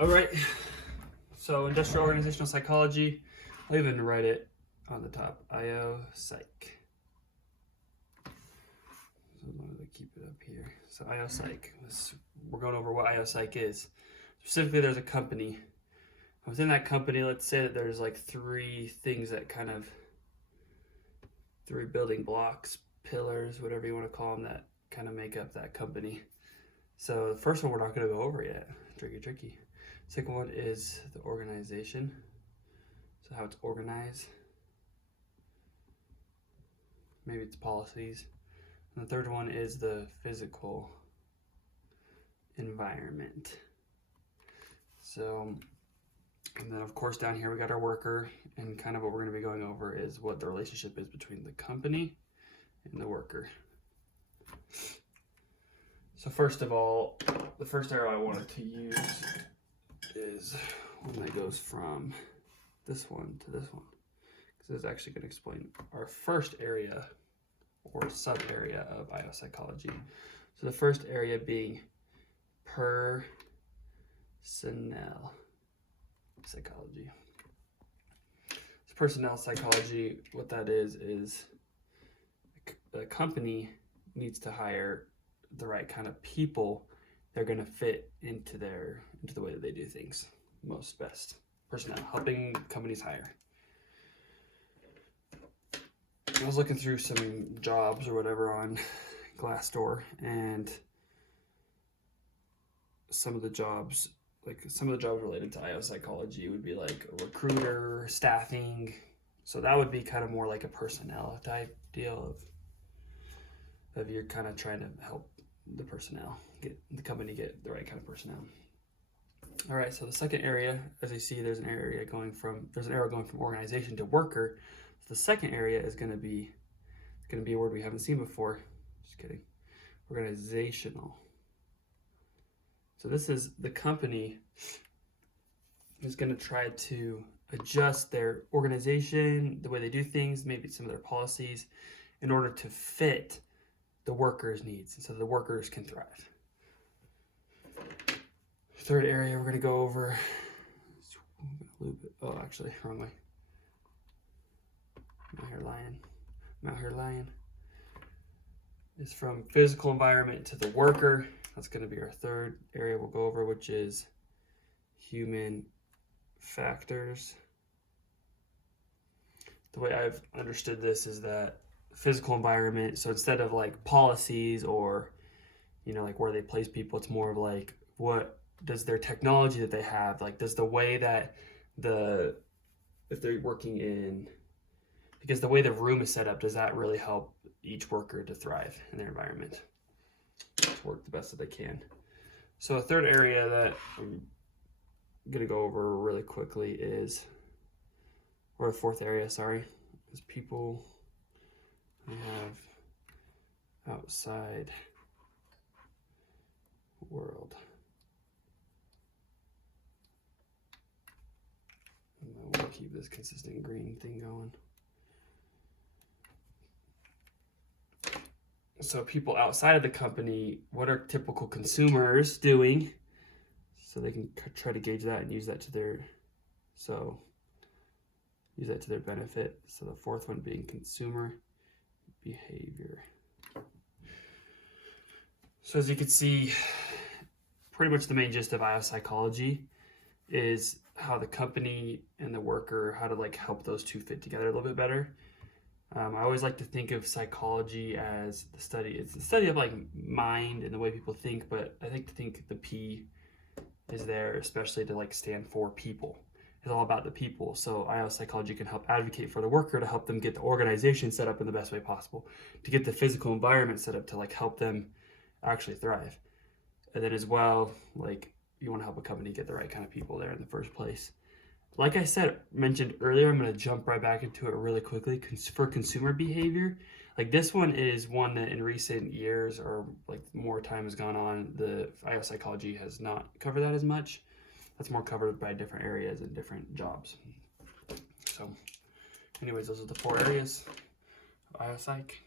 All right, so industrial organizational psychology, I'll even write it on the top, IO Psych. So I'm going to keep it up here. So IO Psych, we're going over what IO Psych is. Specifically, there's a company. Within that company, let's say that there's like three things that kind of, three building blocks, pillars, whatever you want to call them, that kind of make up that company. So the first one we're not going to go over yet. Tricky. Second one is the organization. So how it's organized. Maybe it's policies. And the third one is the physical environment. So, and then of course down here we got our worker, and kind of what we're going to be going over is what the relationship is between the company and the worker. So first of all, the first arrow I wanted to use is one that goes from this one to this one, because it's actually going to explain our first area or sub area of IO psychology. So the first area being personnel psychology. So personnel psychology, what that is a company needs to hire the right kind of people. They're going to fit into the way that they do things most best. Personnel, helping companies hire. I was looking through some jobs or whatever on Glassdoor, and some of the jobs related to IO psychology would be like a recruiter, staffing. So that would be kind of more like a personnel type deal of you're kind of trying to help the personnel, get the company get the right kind of personnel. All right, so the second area, as you see, there's an arrow going from organization to worker. So the second area is going to be a word we haven't seen before. Just kidding. Organizational. So this is the company is going to try to adjust their organization, the way they do things, maybe some of their policies, in order to fit the workers' needs, and so the workers can thrive. Third area we're going to go over, oh, actually, wrong way. I'm out here lying. Is from physical environment to the worker. That's going to be our third area we'll go over, which is human factors. The way I've understood this is that physical environment, so instead of like policies or like where they place people, it's more of like, what does their technology that they have, like does the way that if they're working in, because the way the room is set up, does that really help each worker to thrive in their environment, to work the best that they can. So a third area that I'm gonna go over really quickly is, or a fourth area, sorry, is people we have outside world. And I want to keep this consistent green thing going. So people outside of the company, what are typical consumers doing? So they can try to gauge that and use that to their benefit. So the fourth one being consumer behavior. So as you can see, pretty much the main gist of IO psychology is how the company and the worker, how to like help those two fit together a little bit better. I always like to think of psychology as it's the study of like mind and the way people think, but I think the P is there especially to like stand for people. It's all about the people. So IO psychology can help advocate for the worker to help them get the organization set up in the best way possible, to get the physical environment set up to like help them actually thrive. And then as well, like you want to help a company get the right kind of people there in the first place. Like I mentioned earlier, I'm going to jump right back into it really quickly. For consumer behavior, like this one is one that in recent years, or like more time has gone on, the IO psychology has not covered that as much. That's more covered by different areas and different jobs. So anyways, those are the four areas of IO psych.